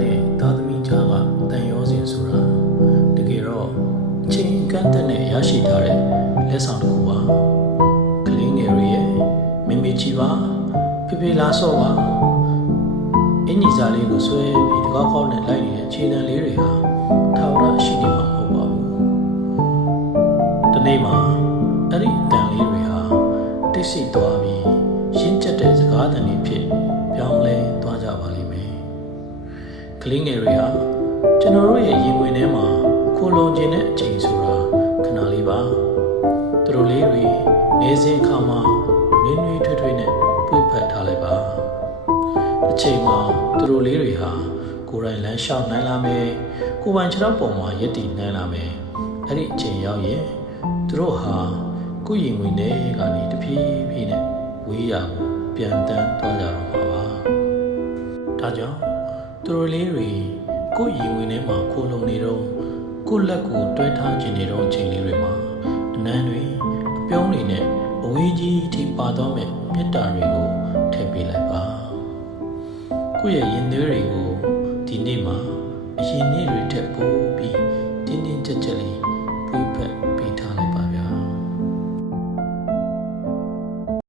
နဲ့သားသမီးကြားကတန်ရောစဉ်ဆိုတာတကယ်တော့အချိန်ကန့်သက်နဲ့ရရှိထားတဲ့လက်ဆောင်တစ်ခုပါကလေးငယ်တွေရဲ့မမေချီပါဖေဖေလာဆော့ပါအင်ကြီးစားလေးကိုဆွဲပြီးတကောက်ကောက်နဲ့လိုက်နေတဲ့ခြေတံလေးတွေဟာထာဝရရှိနေမှာမဟုတ်ပါဘူးဒီနေ့မှာအဲ့ဒီတန်လေးတွေဟာတိတ်ဆိတ်သွားပြီးရင့်ကျက်တဲ့စကားသံတွေဖြစ်ပြောင်းလဲသွားကြပါလိမ့်မယ်ကလေးငယ်တွေဟာကျွန်တော်တို့ရဲ့ရင်ဝင်ထဲမှာခိုလုံခြင်းတဲ့အချိန်ဆိုတာခဏလေးပါသူတို့လေးတွေနေစဉ်အခါမှာနွေးနွေးထွေးထွေးနဲ့ပွေ့ဖက်ထားလိုက်ပါအချိန်မှာသူတို့လေးတွေဟာကိုယ်တိုင်လမ်းလျှောက်နိုင်လာမယ်ကိုယ်ပိုင်ခြေထောက်ပေါ်မှာယက်တည်နိုင်လာမယ်အဲ့ဒီအချိန်ရောက်ရင်သူတို့ဟာကိုယ်ရင်ဝင်ထဲကနေတဖြည်းဖြည်းနဲ့ဝေးရကိုပြန်တန်းသွားကြတော့မှာပါဒါကြောင့်သူတို့လေးတွေကိုယ်ရင်ဝင်ထဲမှာခိုလုံနေတော့ကိုယ်လက်ကိုတွဲထားခြင်းနေတော့အချိန်လေးတွေမှာအနမ်းတွေအပြုံးတွေနဲ့အဝေးကြီးထိပါတော့မဲ့မြတ်တာတွေကိုထည့်ပေးလိုက်ပါကိုယ့်ရဲ့ရင်သွေးတွေကိုဒီနေ့မှာအရင်နေ့တွေထက်ပိုပြီး